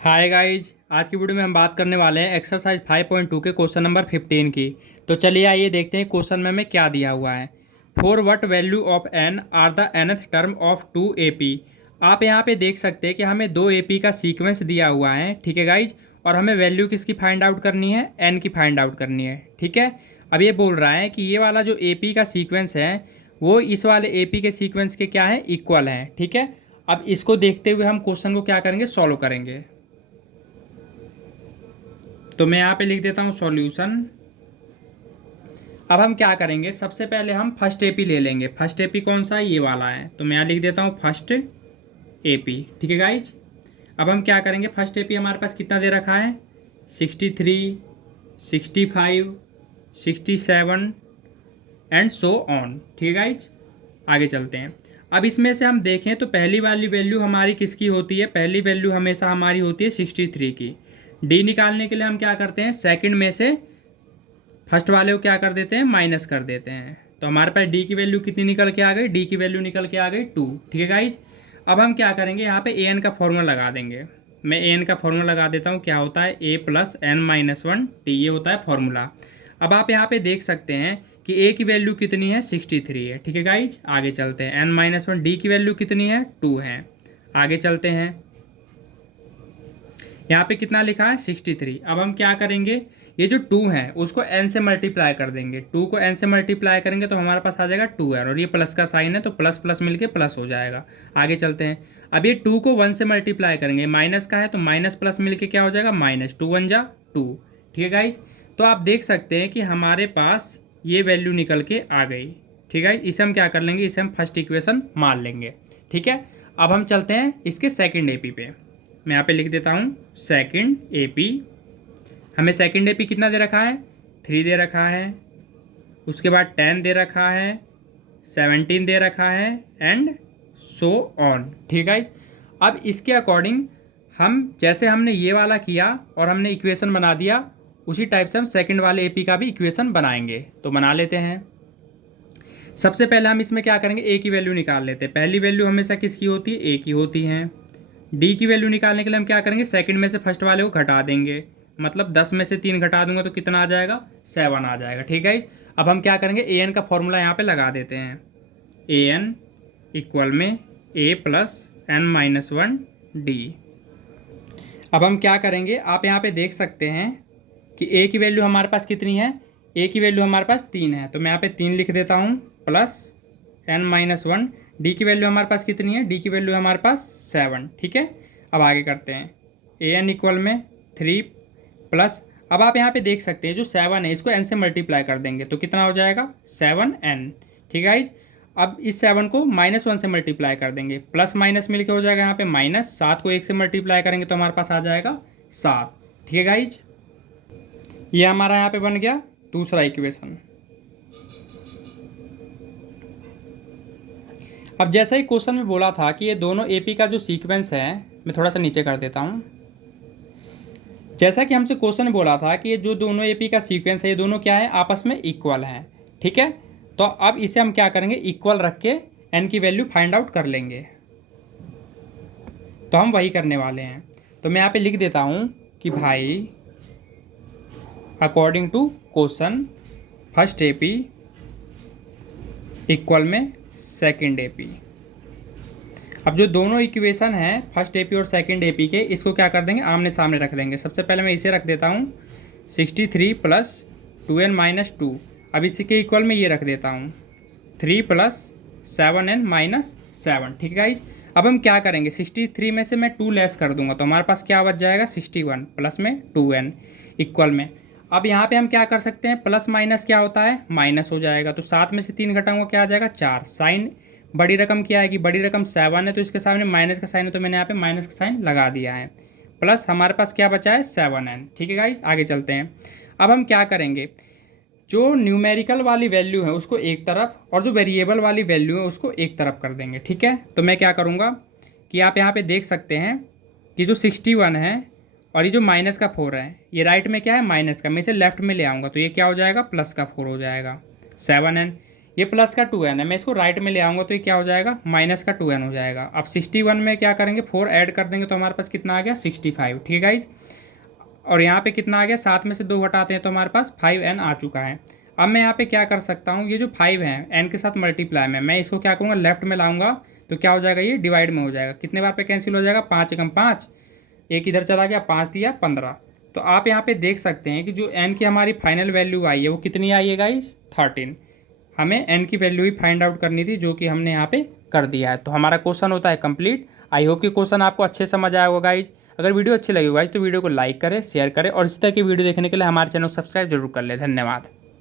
Hi guys, आज की video में हम बात करने वाले हैं एक्सरसाइज 5.2 के क्वेश्चन नंबर 15 की। तो चलिए आइए देखते हैं क्वेश्चन में हमें क्या दिया हुआ है। For what value of n are the nth term of 2 AP। आप यहाँ पे देख सकते हैं कि हमें 2 AP का सीक्वेंस दिया हुआ है, ठीक है गाइज। और हमें वैल्यू किसकी फाइंड आउट करनी है, एन की फाइंड आउट करनी है, ठीक है। अब ये बोल रहा है कि ये वाला जो AP का सीक्वेंस है वो इस वाले AP के सीक्वेंस के क्या है, इक्वल है, ठीक है। अब इसको देखते हुए हम क्वेश्चन को क्या करेंगे, सॉल्व करेंगे। तो मैं यहाँ पे लिख देता हूँ सॉल्यूशन। अब हम क्या करेंगे, सबसे पहले हम फर्स्ट एपी ले लेंगे। फर्स्ट एपी कौन सा है, ये वाला है, तो मैं यहाँ लिख देता हूँ फर्स्ट एपी, ठीक है गाइज। अब हम क्या करेंगे, फर्स्ट एपी हमारे पास कितना दे रखा है, 63, 65, 67 एंड सो ऑन, ठीक है गाइज। आगे चलते हैं। अब इसमें से हम देखें तो पहली वाली वैल्यू हमारी किसकी होती है, पहली वैल्यू हमेशा हमारी होती है 63 की। डी निकालने के लिए हम क्या करते हैं, सेकंड में से फर्स्ट वाले को क्या कर देते हैं, माइनस कर देते हैं। तो हमारे पास डी की वैल्यू कितनी निकल के आ गई, डी की वैल्यू निकल के आ गई 2, ठीक है गाइज। अब हम क्या करेंगे, यहाँ पे ए एन का फॉर्मूला लगा देंगे। मैं ए एन का फॉर्मूला लगा देता हूँ, क्या होता है A plus N minus one T, ये होता है फॉर्मूला। अब आप यहाँ पे देख सकते हैं कि ए की वैल्यू कितनी है, 63 है, ठीक है गाइज। आगे चलते हैं, एन माइनस वन, डी की वैल्यू कितनी है, 2 है। आगे चलते हैं, यहाँ पे कितना लिखा है, 63। अब हम क्या करेंगे, ये जो 2 है उसको n से मल्टीप्लाई कर देंगे। 2 को n से मल्टीप्लाई करेंगे तो हमारे पास आ जाएगा 2n, और ये प्लस का साइन है तो प्लस प्लस मिलके प्लस हो जाएगा। आगे चलते हैं, अब ये 2 को 1 से मल्टीप्लाई करेंगे, माइनस का है तो माइनस प्लस मिलके क्या हो जाएगा, माइनस, 2 1 जा 2, ठीक है गाइज। तो आप देख सकते हैं कि हमारे पास ये वैल्यू निकल के आ गई, ठीक है। इसे हम क्या कर लेंगे, इसे हम फर्स्ट इक्वेशन मान लेंगे, ठीक है। अब हम चलते हैं इसके सेकेंड एपी पे। मैं यहाँ पे लिख देता हूँ सेकंड एपी। हमें सेकंड एपी कितना दे रखा है, 3 दे रखा है, उसके बाद 10 दे रखा है, 17 दे रखा है एंड सो ऑन, ठीक है। अब इसके अकॉर्डिंग हम जैसे हमने ये वाला किया और हमने इक्वेशन बना दिया, उसी टाइप से हम सेकंड वाले एपी का भी इक्वेशन बनाएंगे। तो बना लेते हैं। सबसे पहले हम इसमें क्या करेंगे, ए की वैल्यू निकाल लेते हैं। पहली वैल्यू हमेशा किसकी होती है, ए की होती है। डी की वैल्यू निकालने के लिए हम क्या करेंगे, सेकंड में से फर्स्ट वाले को घटा देंगे, मतलब 10 में से 3 घटा दूंगा तो कितना आ जाएगा, 7 आ जाएगा, ठीक है। अब हम क्या करेंगे, ए एन का फॉर्मूला यहाँ पे लगा देते हैं। ए एन इक्वल में A plus N minus one D. अब हम क्या करेंगे, आप यहाँ पे देख सकते हैं कि ए की वैल्यू हमारे पास कितनी है, ए की वैल्यू हमारे पास 3 है, तो मैं यहाँ पे 3 लिख देता हूँ plus N minus one. D की वैल्यू हमारे पास कितनी है, डी की वैल्यू हमारे पास 7, ठीक है। अब आगे करते हैं, ए एन इक्वल में 3 प्लस, अब आप यहाँ पे देख सकते हैं जो 7 है इसको n से मल्टीप्लाई कर देंगे तो कितना हो जाएगा, 7n, ठीक है। अब इस 7 को -1 से मल्टीप्लाई कर देंगे, प्लस माइनस मिलके हो जाएगा यहाँ पे माइनस, 7 को 1 से मल्टीप्लाई करेंगे तो हमारे पास आ जाएगा 7, ठीक है गाइज। ये हमारा यहाँ पे बन गया दूसरा इक्वेशन। अब जैसा ही क्वेश्चन में बोला था कि ये दोनों एपी का जो सीक्वेंस है, मैं थोड़ा सा नीचे कर देता हूँ। जैसा कि हमसे क्वेश्चन में बोला था कि ये जो दोनों एपी का सीक्वेंस है ये दोनों क्या है, आपस में इक्वल हैं, ठीक है। तो अब इसे हम क्या करेंगे, इक्वल रख के एन की वैल्यू फाइंड आउट कर लेंगे। तो हम वही करने वाले हैं। तो मैं यहाँ पे लिख देता हूँ कि भाई according to question first AP equal में सेकंड एपी। अब जो दोनों इक्वेशन हैं फर्स्ट एपी और सेकंड एपी के, इसको क्या कर देंगे, आमने सामने रख देंगे। सबसे पहले मैं इसे रख देता हूँ 63 प्लस 2n माइनस 2। अब इसी के इक्वल में ये रख देता हूँ 3 प्लस 7n माइनस 7, ठीक है गाइज। अब हम क्या करेंगे, 63 में से मैं 2 लेस कर दूंगा तो हमारे पास क्या बच जाएगा, 61 प्लस में 2n इक्वल में। अब यहाँ पे हम क्या कर सकते हैं, प्लस माइनस क्या होता है, माइनस हो जाएगा, तो 7 में से 3 घटाऊंगा क्या आ जाएगा, 4। साइन बड़ी रकम क्या आएगी, बड़ी रकम 7 है तो इसके सामने माइनस का साइन है तो मैंने यहाँ पे माइनस का साइन लगा दिया है। प्लस हमारे पास क्या बचा है, 7n, ठीक है गाइज। आगे चलते हैं। अब हम क्या करेंगे, जो न्यूमेरिकल वाली वैल्यू है उसको एक तरफ और जो वेरिएबल वाली वैल्यू है उसको एक तरफ कर देंगे, ठीक है। तो मैं क्या करूँगा कि आप यहाँ पे देख सकते हैं कि जो 61 है और ये जो माइनस का 4 है, ये राइट में क्या है, माइनस का, मैं इसे लेफ्ट में ले आऊँगा तो ये क्या हो जाएगा, प्लस का 4 हो जाएगा, 7n। ये प्लस का 2n है, मैं इसको राइट में ले आऊँगा तो ये क्या हो जाएगा, माइनस का 2n हो जाएगा। अब 61 में क्या करेंगे, 4 ऐड कर देंगे तो हमारे पास कितना आ गया, 65। ठीक है गाइज, और यहाँ पे कितना आ गया, 7 में से 2 घटाते हैं तो हमारे पास 5n आ चुका है। अब मैं यहाँ पे क्या कर सकता हूँ, ये जो 5 है n के साथ मल्टीप्लाई में, मैं इसको क्या करूँगा, लेफ्ट में लाऊंगा तो क्या हो जाएगा, ये डिवाइड में हो जाएगा। कितने बार पे कैंसिल हो जाएगा, 5 एकम 5, एक इधर चला गया, 5 दिया 15। तो आप यहाँ पे देख सकते हैं कि जो n की हमारी फाइनल वैल्यू आई है वो कितनी आई है गाइस, 13। हमें n की वैल्यू ही फाइंड आउट करनी थी, जो कि हमने यहाँ पे कर दिया है। तो हमारा क्वेश्चन होता है कंप्लीट। आई होप कि क्वेश्चन आपको अच्छे समझ आया होगा गाइज। अगर वीडियो अच्छी लगी गाइज तो वीडियो को लाइक करें, शेयर करें, और इस तरह की वीडियो देखने के लिए हमारे चैनल को सब्सक्राइब जरूर कर ले। धन्यवाद।